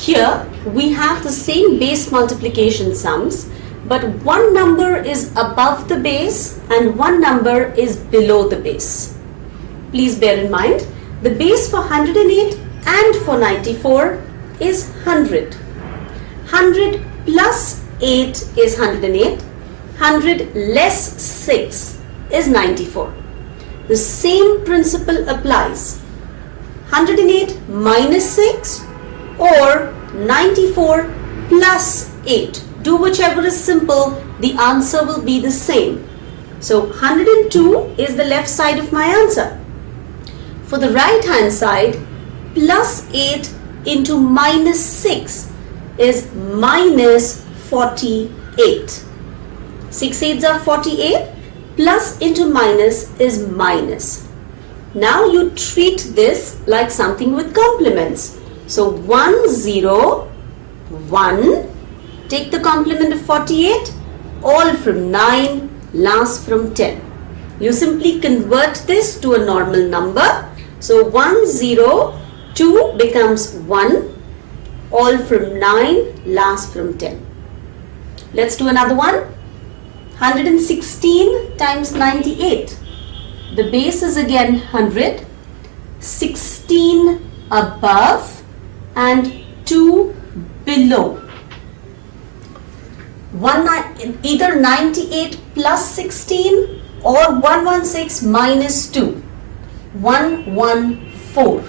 Here we have the same base multiplication sums, but one number is above the base and one number is below the base. Please bear in mind, the base for 108 and for 94 is 100. 100 plus 8 is 108. 100 less 6 is 94. The same principle applies. 108 minus 6 or 94 plus 8. Do whichever is simple, the answer will be the same. So 102 is the left side of my answer. For the right hand side, plus 8 into minus 6 is minus 48. 6 8s are 48, plus into minus is minus. Now you treat this like something with complements. So 1 0 1, take the complement of 48, all from 9, last from 10. You simply convert this to a normal number. So 1 0 2 becomes 1, all from 9, last from 10. Let's do another one. 116 times 98. The base is again 100, 16 above and 2 below. Either 98 plus 16 or 116 minus 2. 114.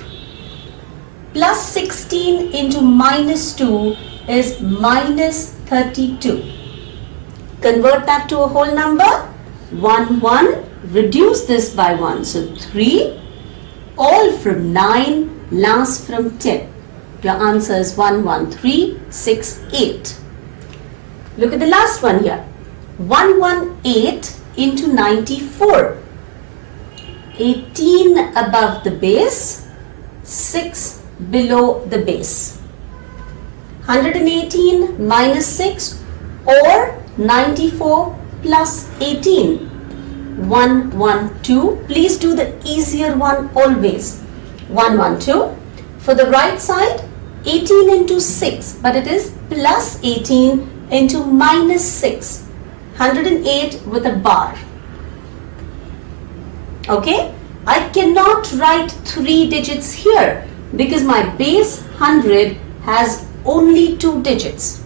Plus 16 into minus 2 is minus 32. Convert that to a whole number. 1 1. Reduce this by 1. So 3. All from 9. Last from 10. Your answer is 11368. Look at the last one here. 118 into 94. 18 above the base, 6 below the base. 118 minus 6 or 94 plus 18. 112. Please do the easier one always. 112. For the right side, 18 into 6, but it is plus 18 into minus 6. 108 with a bar. Okay, I cannot write 3 digits here because my base 100 has only 2 digits.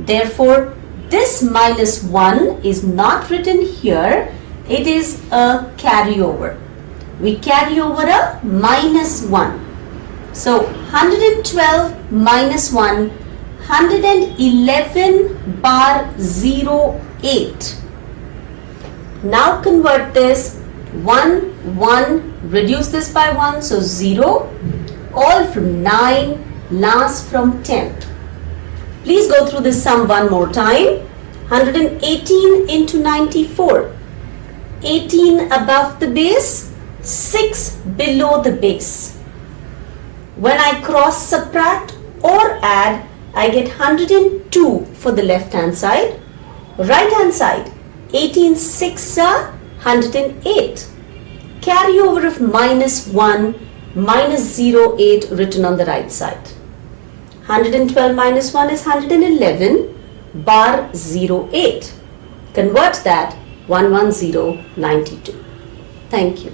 Therefore, this minus 1 is not written here. It is a carryover. We carry over a minus 1. So 112 minus 1, 111 bar 08. Now convert this. 1, 1, reduce this by 1, so 0, all from 9, last from 10. Please go through this sum one more time. 118 into 94. 18 above the base, 6 below the base. When I cross subtract or add, I get 102 for the left hand side. Right hand side, 18 6 are 108. Carryover of minus 1, minus 08 written on the right side. 112 minus 1 is 111 bar 08. Convert that 11092. Thank you.